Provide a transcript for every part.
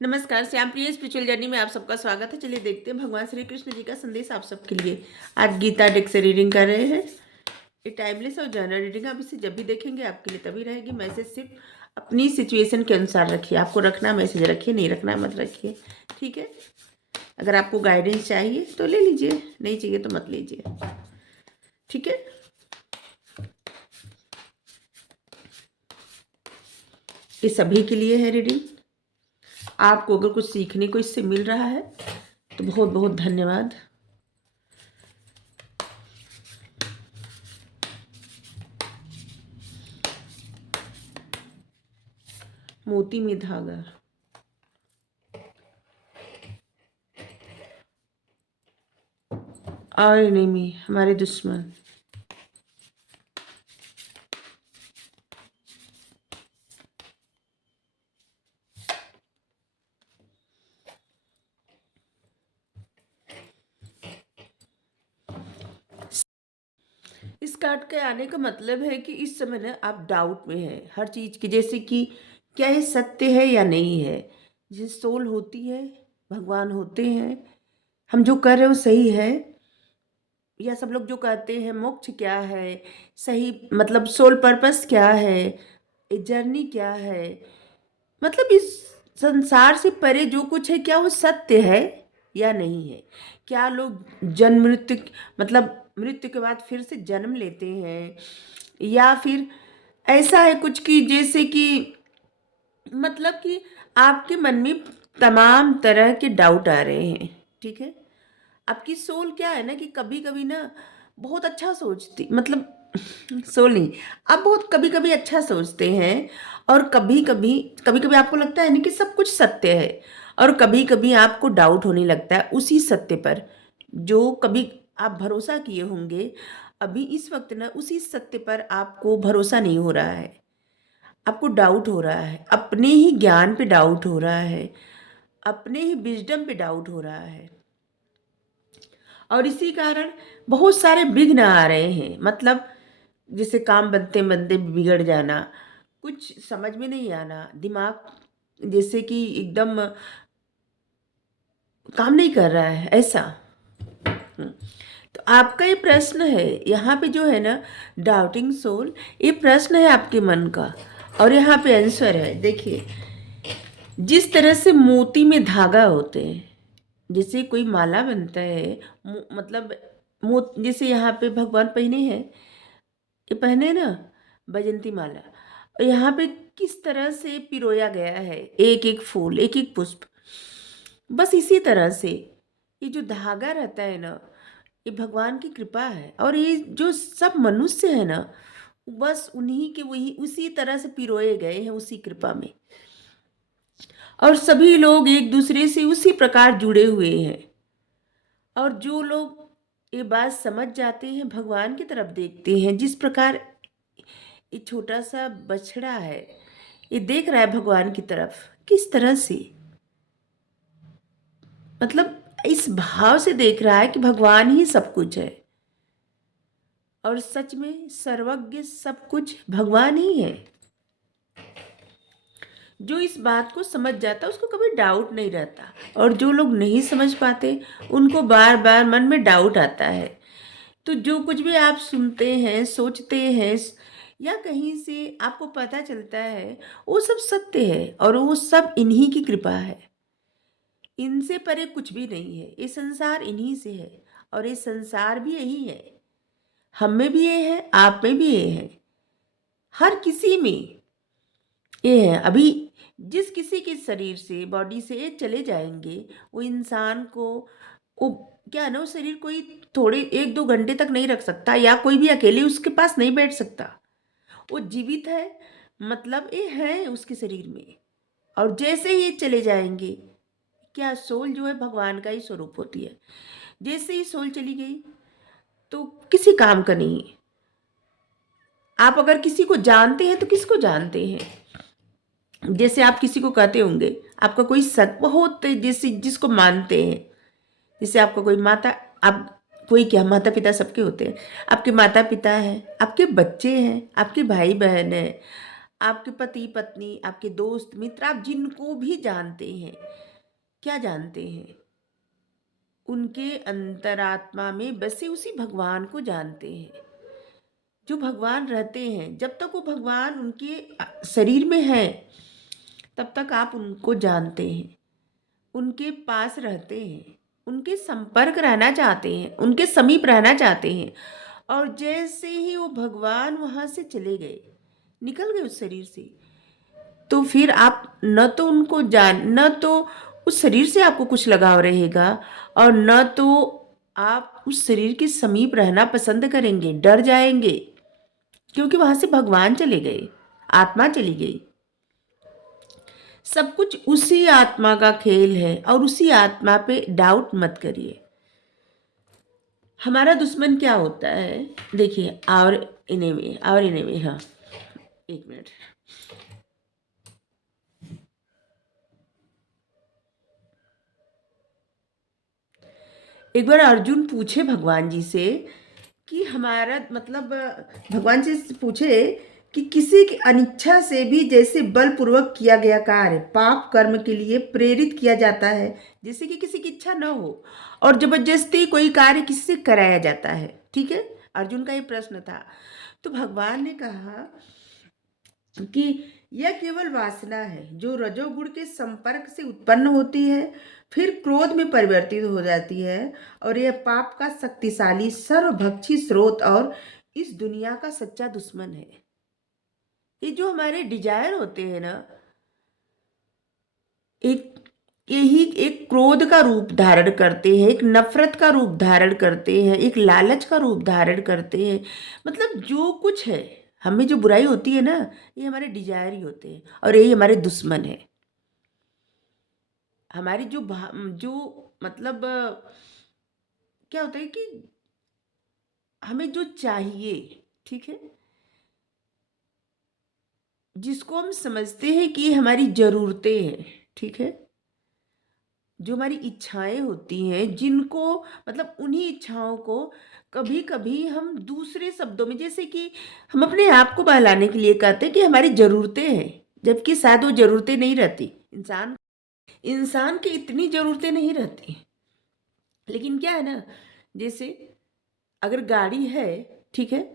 नमस्कार, श्याम प्रिय spiritual journey में आप सबका स्वागत है। चलिए देखते हैं भगवान श्री कृष्ण जी का संदेश आप सबके लिए। आज गीता डेक से रीडिंग कर रहे हैं। ये टाइमलेस और जनरल रीडिंग, आप इसे जब भी देखेंगे आपके लिए तभी रहेगी। मैसेज सिर्फ अपनी सिचुएशन के अनुसार रखिए। आपको रखना मैसेज रखिए, नहीं रखना मत रखिए, ठीक है। अगर आपको गाइडेंस चाहिए तो ले लीजिए, नहीं चाहिए तो मत लीजिए, ठीक है। ये सभी के लिए है रीडिंग। आपको अगर कुछ सीखने को इससे मिल रहा है तो बहुत बहुत धन्यवाद। मोती में धागा। और एनिमी, हमारे दुश्मन। इस कार्ड के आने का मतलब है कि इस समय ना आप डाउट में हैं हर चीज़ की, जैसे कि क्या ये सत्य है या नहीं है। जैसे सोल होती है, भगवान होते हैं, हम जो कर रहे हो सही है, या सब लोग जो कहते हैं मोक्ष क्या है, सही मतलब सोल पर्पस क्या है, जर्नी क्या है, मतलब इस संसार से परे जो कुछ है क्या वो सत्य है या नहीं है। क्या लोग जन्म मृत्यु मतलब मृत्यु के बाद फिर से जन्म लेते हैं, या फिर ऐसा है कुछ कि जैसे कि मतलब कि आपके मन में तमाम तरह के डाउट आ रहे हैं, ठीक है। आपकी सोल क्या है ना कि कभी कभी ना बहुत अच्छा सोचती, मतलब सोल नहीं, आप बहुत कभी कभी अच्छा सोचते हैं, और कभी कभी आपको लगता है ना कि सब कुछ सत्य है, और कभी कभी आपको डाउट होने लगता है उसी सत्य पर जो कभी आप भरोसा किए होंगे। अभी इस वक्त ना उसी सत्य पर आपको भरोसा नहीं हो रहा है, आपको डाउट हो रहा है, अपने ही ज्ञान पे डाउट हो रहा है, अपने ही विजडम पे डाउट हो रहा है, और इसी कारण बहुत सारे विघ्न आ रहे हैं। मतलब जैसे काम बनते बनते बिगड़ जाना, कुछ समझ में नहीं आना, दिमाग जैसे कि एकदम काम नहीं कर रहा है, ऐसा। तो आपका ये प्रश्न है यहाँ पे जो है ना, डाउटिंग सोल, ये प्रश्न है आपके मन का, और यहाँ पे आंसर है। देखिए, जिस तरह से मोती में धागा होते हैं, जैसे कोई माला बनता है, मतलब जैसे यहाँ पे भगवान पहने हैं, ये पहने ना बैजंती माला, और यहाँ पे किस तरह से पिरोया गया है, एक एक फूल, एक एक पुष्प। बस इसी तरह से ये जो धागा रहता है ना, ये भगवान की कृपा है, और ये जो सब मनुष्य है ना, बस उन्हीं के वही उसी तरह से पिरोए गए हैं उसी कृपा में, और सभी लोग एक दूसरे से उसी प्रकार जुड़े हुए हैं। और जो लोग ये बात समझ जाते हैं, भगवान की तरफ देखते हैं, जिस प्रकार ये छोटा सा बछड़ा है, ये देख रहा है भगवान की तरफ, किस तरह से, मतलब इस भाव से देख रहा है कि भगवान ही सब कुछ है, और सच में सर्वज्ञ सब कुछ भगवान ही है। जो इस बात को समझ जाता उसको कभी डाउट नहीं रहता, और जो लोग नहीं समझ पाते उनको बार बार मन में डाउट आता है। तो जो कुछ भी आप सुनते हैं, सोचते हैं, या कहीं से आपको पता चलता है, वो सब सत्य है, और वो सब इन्हीं की कृपा है। इनसे परे कुछ भी नहीं है, ये संसार इन्हीं से है, और ये संसार भी यही है। हम में भी ये है, आप में भी ये है, हर किसी में ये है। अभी जिस किसी के शरीर से, बॉडी से ये चले जाएंगे, वो इंसान को, वो क्या है ना, वो शरीर कोई थोड़े एक दो घंटे तक नहीं रख सकता, या कोई भी अकेले उसके पास नहीं बैठ सकता। वो जीवित है, मतलब ये है उसके शरीर में, और जैसे ही ये चले जाएंगे, क्या सोल जो है भगवान का ही स्वरूप होती है, जैसे ही सोल चली गई तो किसी काम का नहीं। आप अगर किसी को जानते हैं तो किसको जानते हैं, जैसे आप किसी को कहते होंगे आपका कोई सग बहुत, जैसे जिसको मानते हैं, जैसे आपका कोई माता, आप कोई क्या, माता पिता सबके होते हैं, आपके माता पिता हैं, आपके बच्चे हैं, आपके भाई बहन हैं, आपके पति पत्नी, आपके दोस्त मित्र, आप जिनको भी जानते हैं, क्या जानते हैं? उनके अंतरात्मा में बसे उसी भगवान को जानते हैं। जो भगवान रहते हैं, जब तक वो भगवान उनके शरीर में है, तब तक आप उनको जानते हैं, उनके पास रहते हैं, उनके संपर्क रहना चाहते हैं, उनके समीप रहना चाहते हैं। और जैसे ही वो भगवान वहाँ से चले गए, निकल गए उस शरीर से, तो फिर आप न तो उनको जान, न तो उस शरीर से आपको कुछ लगाव रहेगा, और न तो आप उस शरीर के समीप रहना पसंद करेंगे, डर जाएंगे, क्योंकि वहां से भगवान चले गए, आत्मा चली गई। सब कुछ उसी आत्मा का खेल है, और उसी आत्मा पे डाउट मत करिए। हमारा दुश्मन क्या होता है, देखिए, और इन्हें में, हाँ, एक मिनट। एक बार अर्जुन पूछे भगवान जी से कि हमारा मतलब, भगवान जी से पूछे कि किसी की अनिच्छा से भी जैसे बलपूर्वक किया गया कार्य पाप कर्म के लिए प्रेरित किया जाता है, जैसे कि किसी की इच्छा न हो और जबरदस्ती कोई कार्य किसी से कराया जाता है। ठीक है, अर्जुन का ये प्रश्न था। तो भगवान ने कहा कि यह केवल वासना है जो रजोगुण के संपर्क से उत्पन्न होती है, फिर क्रोध में परिवर्तित हो जाती है, और यह पाप का शक्तिशाली सर्वभक्षी स्रोत और इस दुनिया का सच्चा दुश्मन है। ये जो हमारे डिजायर होते हैं ना, एक यही एक क्रोध का रूप धारण करते हैं, एक नफरत का रूप धारण करते हैं, एक लालच का रूप धारण करते हैं। मतलब जो कुछ है, हमें जो बुराई होती है ना, ये हमारे डिजायर ही होते हैं, और यही हमारे दुश्मन है। हमारी जो मतलब क्या होता है कि हमें जो चाहिए, ठीक है, जिसको हम समझते हैं कि हमारी जरूरतें हैं, ठीक है, जो हमारी इच्छाएं होती हैं, जिनको मतलब उन्हीं इच्छाओं को कभी कभी हम दूसरे शब्दों में, जैसे कि हम अपने आप को बहलाने के लिए कहते हैं कि हमारी ज़रूरतें हैं, जबकि शायद वो ज़रूरतें नहीं रहती। इंसान की इतनी ज़रूरतें नहीं रहती। लेकिन क्या है ना, जैसे अगर गाड़ी है, ठीक है,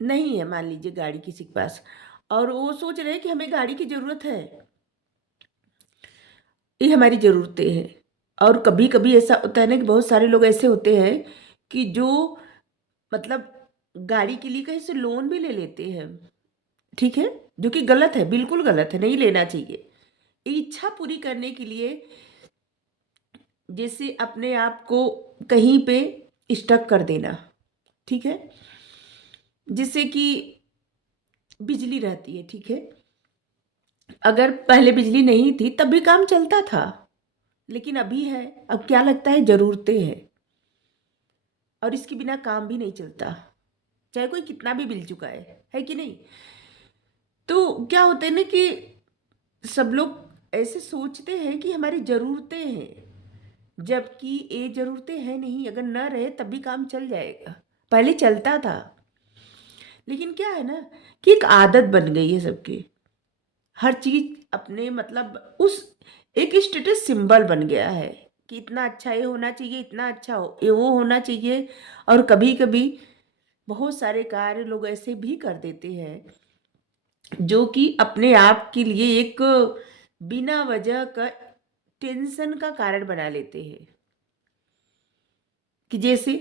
नहीं है मान लीजिए गाड़ी किसी के पास, और वो सोच रहे हैं कि हमें गाड़ी की ज़रूरत है, ये हमारी ज़रूरतें हैं। और कभी कभी ऐसा होता है ना कि बहुत सारे लोग ऐसे होते हैं कि जो मतलब गाड़ी के लिए कहीं से लोन भी ले लेते हैं, ठीक है, जो कि गलत है, बिल्कुल गलत है, नहीं लेना चाहिए। इच्छा पूरी करने के लिए जैसे अपने आप को कहीं पे स्टक कर देना, ठीक है, जिससे कि बिजली रहती है, ठीक है, अगर पहले बिजली नहीं थी तब भी काम चलता था, लेकिन अभी है, अब क्या लगता है, जरूरतें हैं, और इसके बिना काम भी नहीं चलता, चाहे कोई कितना भी बिल चुका है कि नहीं। तो क्या होता है ना कि सब लोग ऐसे सोचते हैं कि हमारी ज़रूरतें हैं, जबकि ये ज़रूरतें हैं नहीं, अगर न रहे तब भी काम चल जाएगा, पहले चलता था। लेकिन क्या है ना कि एक आदत बन गई है सबकी, हर चीज़ अपने मतलब उस एक स्टेटस सिंबल बन गया है कि इतना अच्छा ये होना चाहिए, इतना अच्छा हो ये वो होना चाहिए। और कभी कभी बहुत सारे कार्य लोग ऐसे भी कर देते हैं जो कि अपने आप के लिए एक बिना वजह का टेंशन का कारण बना लेते हैं। कि जैसे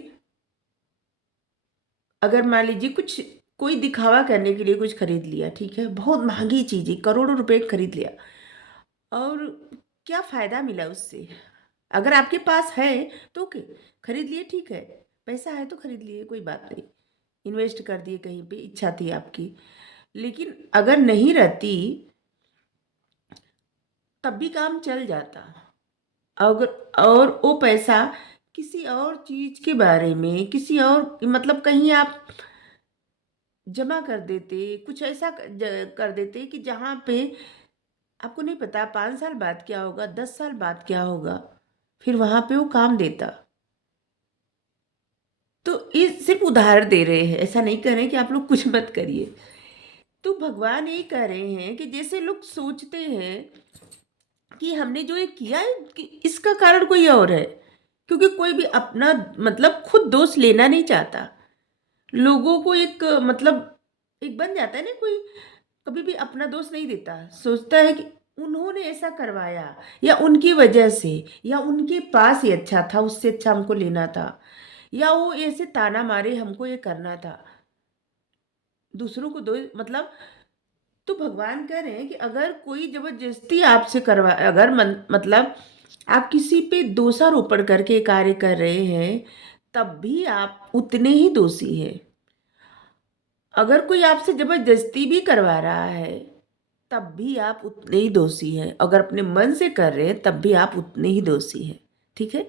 अगर मान लीजिए कुछ कोई दिखावा करने के लिए कुछ खरीद लिया, ठीक है, बहुत महंगी चीज़ है, करोड़ों रुपए की खरीद लिया, और क्या फ़ायदा मिला उससे? अगर आपके पास है तो ओके, खरीद लिए, ठीक है, पैसा है तो खरीद लिए, कोई बात नहीं, इन्वेस्ट कर दिए कहीं पे, इच्छा थी आपकी। लेकिन अगर नहीं रहती तब भी काम चल जाता। अगर और वो पैसा किसी और चीज़ के बारे में, किसी और मतलब कहीं आप जमा कर देते, कुछ ऐसा कर देते कि जहाँ पे आपको नहीं पता 5 साल बाद क्या होगा, 10 साल बाद क्या होगा, फिर वहाँ पे वो काम देता। तो ये सिर्फ उदाहरण दे रहे हैं, ऐसा नहीं कह रहे हैं कि आप लोग कुछ मत करिए। तो भगवान यही कह रहे हैं कि जैसे लोग सोचते हैं कि हमने जो ये किया है कि इसका कारण कोई और है, क्योंकि कोई भी अपना मतलब खुद दोष लेना नहीं चाहता। लोगों को एक मतलब एक बन जाता है ना, कोई कभी भी अपना दोष नहीं देता, सोचता है कि उन्होंने ऐसा करवाया या उनकी वजह से, या उनके पास ये अच्छा था उससे अच्छा हमको लेना था, या वो ऐसे ताना मारे हमको ये करना था, दूसरों को दो मतलब। तो भगवान कह रहे हैं कि अगर कोई जबरदस्ती आपसे करवा, अगर मतलब आप किसी पे दोषारोपण करके कार्य कर रहे हैं, तब भी आप उतने ही दोषी हैं। अगर कोई आपसे जबरदस्ती भी करवा रहा है, तब भी आप उतने ही दोषी हैं। अगर अपने मन से कर रहे हैं, तब भी आप उतने ही दोषी हैं। ठीक है?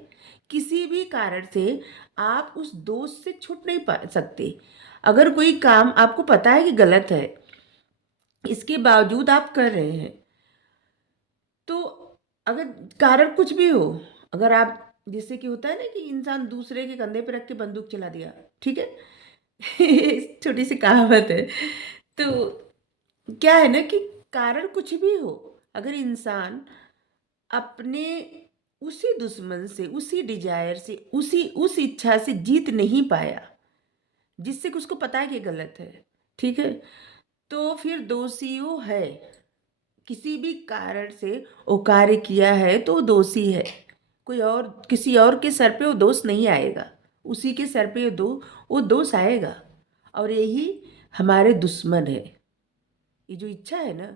किसी भी कारण से आप उस दोष से छूट नहीं पा सकते। अगर कोई काम आपको पता है कि गलत है, इसके बावजूद आप कर रहे हैं, तो अगर कारण कुछ भी हो, अगर आप, जैसे कि होता है ना कि इंसान दूसरे के कंधे पे रख के बंदूक चला दिया, ठीक है? छोटी सी कहावत है। तो क्या है ना कि कारण कुछ भी हो, अगर इंसान अपने उसी दुश्मन से, उसी डिजायर से, उस इच्छा से जीत नहीं पाया, जिससे कि उसको पता है कि गलत है, ठीक है? तो फिर दोषी वो है। किसी भी कारण से वो कार्य किया है तो वो दोषी है। कोई और, किसी और के सर पे वो दोष नहीं आएगा, उसी के सर पे वो दोष आएगा। और यही हमारे दुश्मन है। ये जो इच्छा है ना,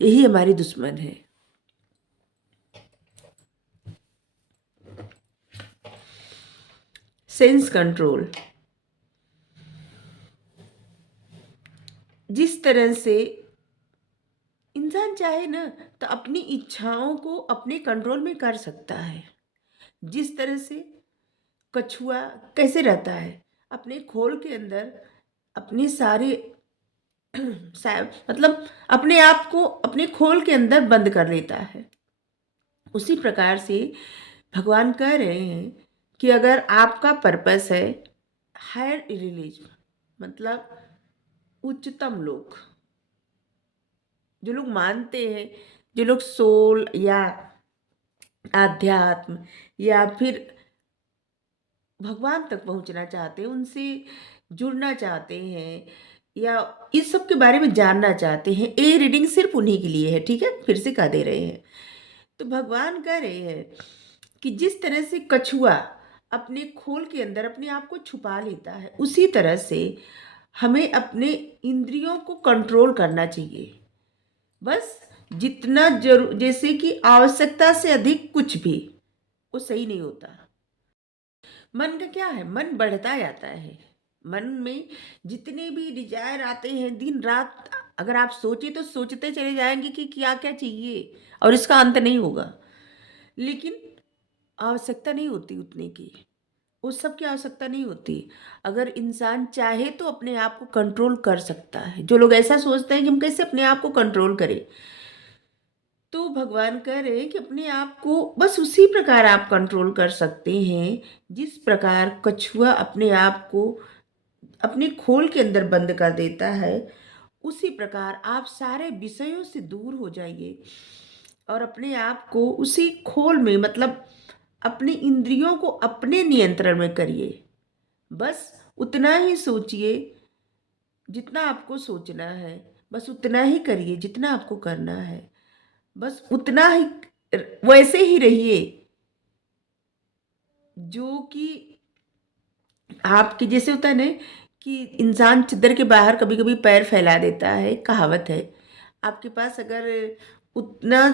यही हमारी दुश्मन है। सेंस कंट्रोल, जिस तरह से इंसान चाहे ना तो अपनी इच्छाओं को अपने कंट्रोल में कर सकता है। जिस तरह से कछुआ कैसे रहता है, अपने खोल के अंदर अपने सारे मतलब अपने आप को अपने खोल के अंदर बंद कर लेता है, उसी प्रकार से भगवान कह रहे हैं कि अगर आपका पर्पस है हायर रिलीजन, मतलब उच्चतम लोग, जो लोग मानते हैं, जो लोग सोल या आध्यात्म या फिर भगवान तक पहुंचना चाहते हैं, उनसे जुड़ना चाहते हैं, या इस सब के बारे में जानना चाहते हैं, ये रीडिंग सिर्फ उन्हीं के लिए है। ठीक है, फिर से कह दे रहे हैं। तो भगवान कह रहे हैं कि जिस तरह से कछुआ अपने खोल के अंदर अपने आप को छुपा लेता है, उसी तरह से हमें अपने इंद्रियों को कंट्रोल करना चाहिए। बस जितना जरूर, जैसे कि आवश्यकता से अधिक कुछ भी वो सही नहीं होता। मन का क्या है, मन बढ़ता जाता है। मन में जितने भी डिजायर आते हैं दिन रात, अगर आप सोचे तो सोचते चले जाएंगे कि क्या क्या चाहिए, और इसका अंत नहीं होगा। लेकिन आवश्यकता नहीं होती उतने की, उस सब की आवश्यकता नहीं होती। अगर इंसान चाहे तो अपने आप को कंट्रोल कर सकता है। जो लोग ऐसा सोचते हैं कि हम कैसे अपने आप को कंट्रोल करें, तो भगवान कह रहे हैं कि अपने आप को बस उसी प्रकार आप कंट्रोल कर सकते हैं, जिस प्रकार कछुआ अपने आप को अपने खोल के अंदर बंद कर देता है। उसी प्रकार आप सारे विषयों से दूर हो जाइए और अपने आप को उसी खोल में, मतलब अपनी इंद्रियों को अपने नियंत्रण में करिए। बस उतना ही सोचिए जितना आपको सोचना है, बस उतना ही करिए जितना आपको करना है, बस उतना ही वैसे ही रहिए जो कि आपके जैसे होता है ना कि इंसान चिद्दर के बाहर कभी कभी पैर फैला देता है, कहावत है। आपके पास अगर उतना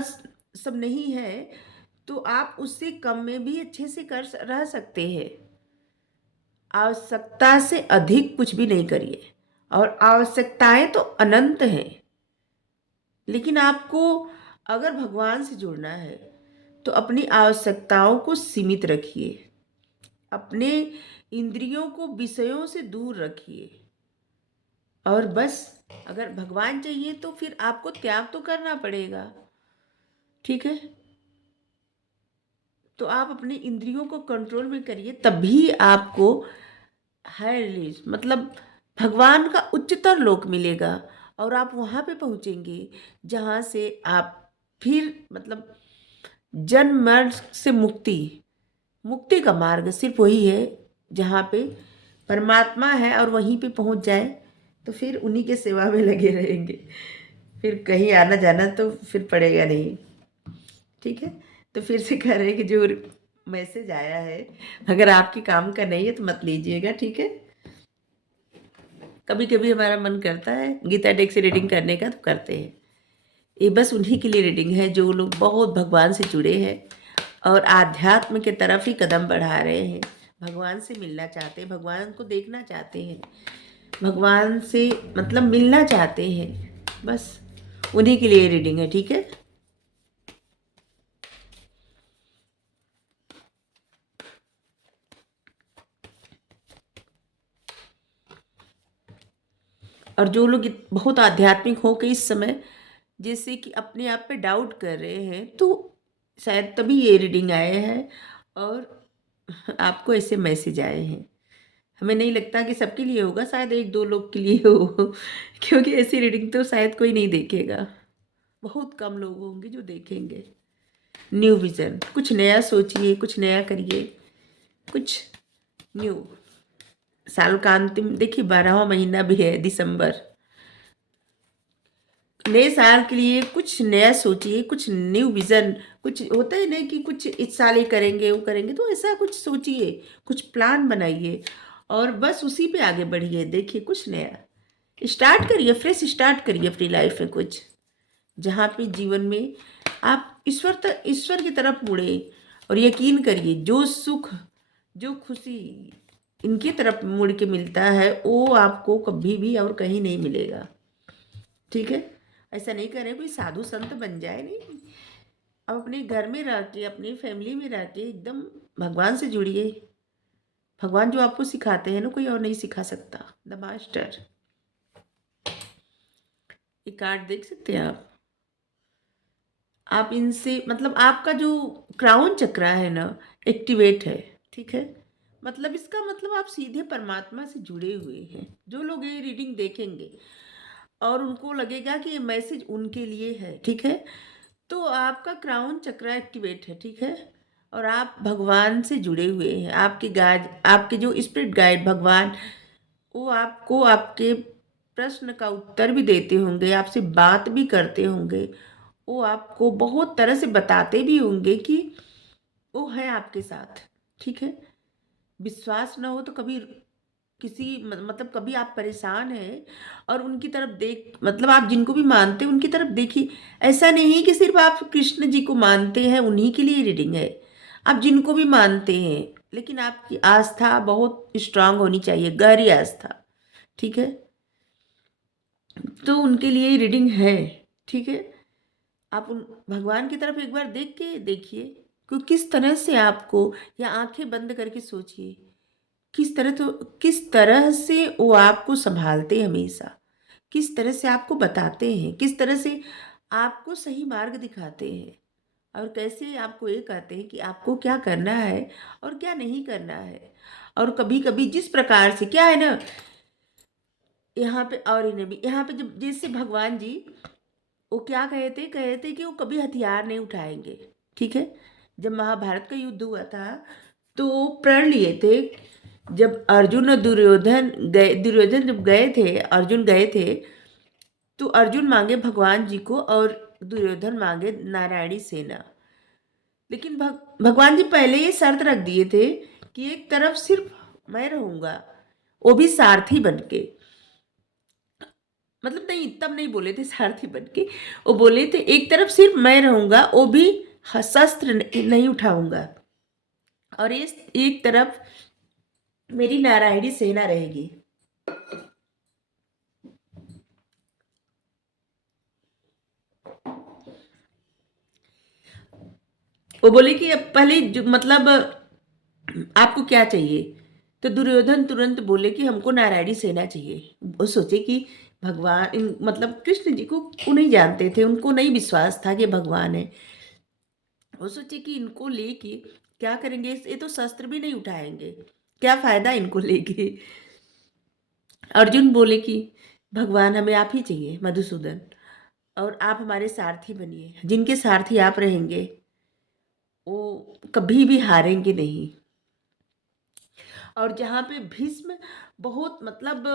सब नहीं है, तो आप उससे कम में भी अच्छे से रह सकते हैं। आवश्यकता से अधिक कुछ भी नहीं करिए, और आवश्यकताएं तो अनंत हैं। लेकिन आपको अगर भगवान से जुड़ना है तो अपनी आवश्यकताओं को सीमित रखिए, अपने इंद्रियों को विषयों से दूर रखिए, और बस अगर भगवान चाहिए तो फिर आपको त्याग तो करना पड़ेगा। ठीक है, तो आप अपनी इंद्रियों को कंट्रोल में करिए, तभी आपको हायर रिलीज, मतलब भगवान का उच्चतर लोक मिलेगा। और आप वहाँ पे पहुँचेंगे जहाँ से आप फिर मतलब जन्म मरण से मुक्ति, मुक्ति का मार्ग सिर्फ वही है जहाँ पे परमात्मा है, और वहीं पे पहुँच जाए तो फिर उन्हीं के सेवा में लगे रहेंगे, फिर कहीं आना जाना तो फिर पड़ेगा नहीं। ठीक है, तो फिर से कह रहे हैं कि जो मैसेज आया है अगर आपके काम का नहीं है तो मत लीजिएगा। ठीक है, कभी कभी हमारा मन करता है गीता डेक से रीडिंग करने का तो करते हैं। ये बस उन्हीं के लिए रीडिंग है जो लोग बहुत भगवान से जुड़े हैं और आध्यात्म के तरफ ही कदम बढ़ा रहे हैं, भगवान से मिलना चाहते हैं, भगवान को देखना चाहते हैं, भगवान से मतलब मिलना चाहते हैं, बस उन्हीं के लिए रीडिंग है। ठीक है, और जो लोग बहुत आध्यात्मिक हो के इस समय जैसे कि अपने आप पे डाउट कर रहे हैं तो शायद तभी ये रीडिंग आए हैं और आपको ऐसे मैसेज आए हैं। हमें नहीं लगता कि सबके लिए होगा, शायद एक दो लोग के लिए हो क्योंकि ऐसी रीडिंग तो शायद कोई नहीं देखेगा, बहुत कम लोग होंगे जो देखेंगे। न्यू विजन, कुछ नया सोचिए, कुछ नया करिए, कुछ न्यू। साल का अंतिम देखिए 12वां महीना भी है दिसंबर, नए साल के लिए कुछ नया सोचिए, कुछ न्यू विजन। कुछ होता है ना कि कुछ इस साल ये करेंगे वो करेंगे, तो ऐसा कुछ सोचिए, कुछ प्लान बनाइए और बस उसी पे आगे बढ़िए। देखिए कुछ नया स्टार्ट करिए, फ्रेश स्टार्ट करिए अपनी लाइफ में कुछ, जहाँ पे जीवन में आप ईश्वर की तरफ मुड़े और यकीन करिए जो सुख जो खुशी इनकी तरफ मुड़ के मिलता है वो आपको कभी भी और कहीं नहीं मिलेगा। ठीक है, ऐसा नहीं करें कोई साधु संत बन जाए, नहीं। अब अपने घर में रह के अपनी फैमिली में रह के एकदम भगवान से जुड़िए। भगवान जो आपको सिखाते हैं ना कोई और नहीं सिखा सकता। द मास्टर, ये कार्ड देख सकते हैं आप इनसे मतलब आपका जो क्राउन चक्रा है ना एक्टिवेट है। ठीक है, मतलब इसका मतलब आप सीधे परमात्मा से जुड़े हुए हैं। जो लोग ये रीडिंग देखेंगे और उनको लगेगा कि ये मैसेज उनके लिए है, ठीक है, तो आपका क्राउन चक्रा एक्टिवेट है। ठीक है, और आप भगवान से जुड़े हुए हैं। आपके गाइड, आपके जो स्पिरिट गाइड भगवान, वो आपको आपके प्रश्न का उत्तर भी देते होंगे, आपसे बात भी करते होंगे, वो आपको बहुत तरह से बताते भी होंगे कि वो है आपके साथ। ठीक है, विश्वास ना हो तो कभी किसी मतलब कभी आप परेशान हैं और उनकी तरफ देख मतलब आप जिनको भी मानते हैं उनकी तरफ देखिए। ऐसा नहीं कि सिर्फ आप कृष्ण जी को मानते हैं उन्हीं के लिए रीडिंग है, आप जिनको भी मानते हैं, लेकिन आपकी आस्था बहुत स्ट्रांग होनी चाहिए, गहरी आस्था। ठीक है, तो उनके लिए रीडिंग है। ठीक है, आप उन भगवान की तरफ एक बार देख के देखिए कि किस तरह से आपको, या आंखें बंद करके सोचिए किस तरह से वो आपको संभालते हैं हमेशा, किस तरह से आपको बताते हैं, किस तरह से आपको सही मार्ग दिखाते हैं, और कैसे आपको ये कहते हैं कि आपको क्या करना है और क्या नहीं करना है। और कभी कभी जिस प्रकार से क्या है ना यहाँ पे, और इन्हें भी यहाँ पे जब जैसे भगवान जी वो क्या कहे थे कि वो कभी हथियार नहीं उठाएंगे। ठीक है, जब महाभारत का युद्ध हुआ था तो वो प्रण लिए थे। जब अर्जुन और दुर्योधन जब गए थे, अर्जुन गए थे, तो अर्जुन मांगे भगवान जी को और दुर्योधन मांगे नारायणी सेना। लेकिन भगवान जी पहले ये शर्त रख दिए थे कि एक तरफ सिर्फ मैं रहूंगा, वो भी सारथी बन के। मतलब नहीं, तब नहीं बोले थे सारथी बन के, वो बोले थे एक तरफ सिर्फ मैं रहूंगा, वो भी शस्त्र नहीं उठाऊंगा, और इस एक तरफ मेरी नारायणी सेना रहेगी। वो बोले कि अब पहले मतलब आपको क्या चाहिए, तो दुर्योधन तुरंत बोले कि हमको नारायणी सेना चाहिए। वो सोचे कि भगवान मतलब कृष्ण जी को वो नहीं जानते थे, उनको नहीं विश्वास था कि भगवान है। वो सोचे कि इनको लेके क्या करेंगे, ये तो शस्त्र भी नहीं उठाएंगे, क्या फायदा इनको लेके। अर्जुन बोले कि भगवान हमें आप ही चाहिए मधुसूदन, और आप हमारे सारथी बनिए। जिनके सारथी आप रहेंगे वो कभी भी हारेंगे नहीं। और जहाँ पे भीष्म बहुत मतलब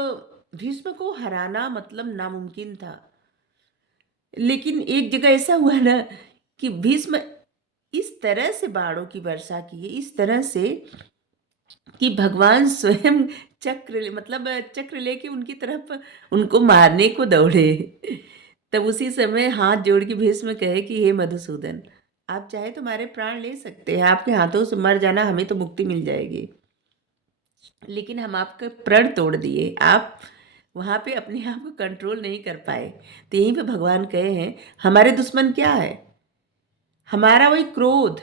भीष्म को हराना मतलब नामुमकिन था, लेकिन एक जगह ऐसा हुआ ना कि भीष्म इस तरह से बाणों की वर्षा की है, इस तरह से कि भगवान स्वयं मतलब चक्र लेके उनकी तरफ उनको मारने को दौड़े। तब उसी समय हाथ जोड़ के भीष्म कहे कि हे मधुसूदन, आप चाहे तो हमारे प्राण ले सकते हैं, आपके हाथों से मर जाना, हमें तो मुक्ति मिल जाएगी, लेकिन हम आपका प्रण तोड़ दिए। आप वहां पे अपने आप को कंट्रोल नहीं कर पाए। तो यहीं पे भगवान कहे हैं हमारे दुश्मन क्या है, हमारा वही क्रोध।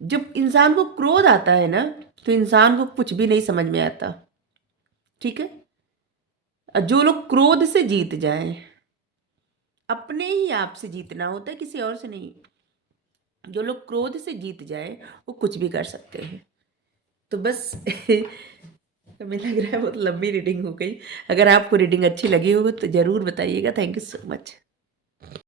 जब इंसान को क्रोध आता है ना, तो इंसान को कुछ भी नहीं समझ में आता। ठीक है। और जो लोग क्रोध से जीत जाएं, अपने ही आप से जीतना होता है, किसी और से नहीं। जो लोग क्रोध से जीत जाए वो कुछ भी कर सकते हैं। तो बस हमें लग रहा है बहुत लंबी रीडिंग हो गई। अगर आपको रीडिंग अच्छी लगी हो तो ज़रूर बताइएगा। Thank you so much.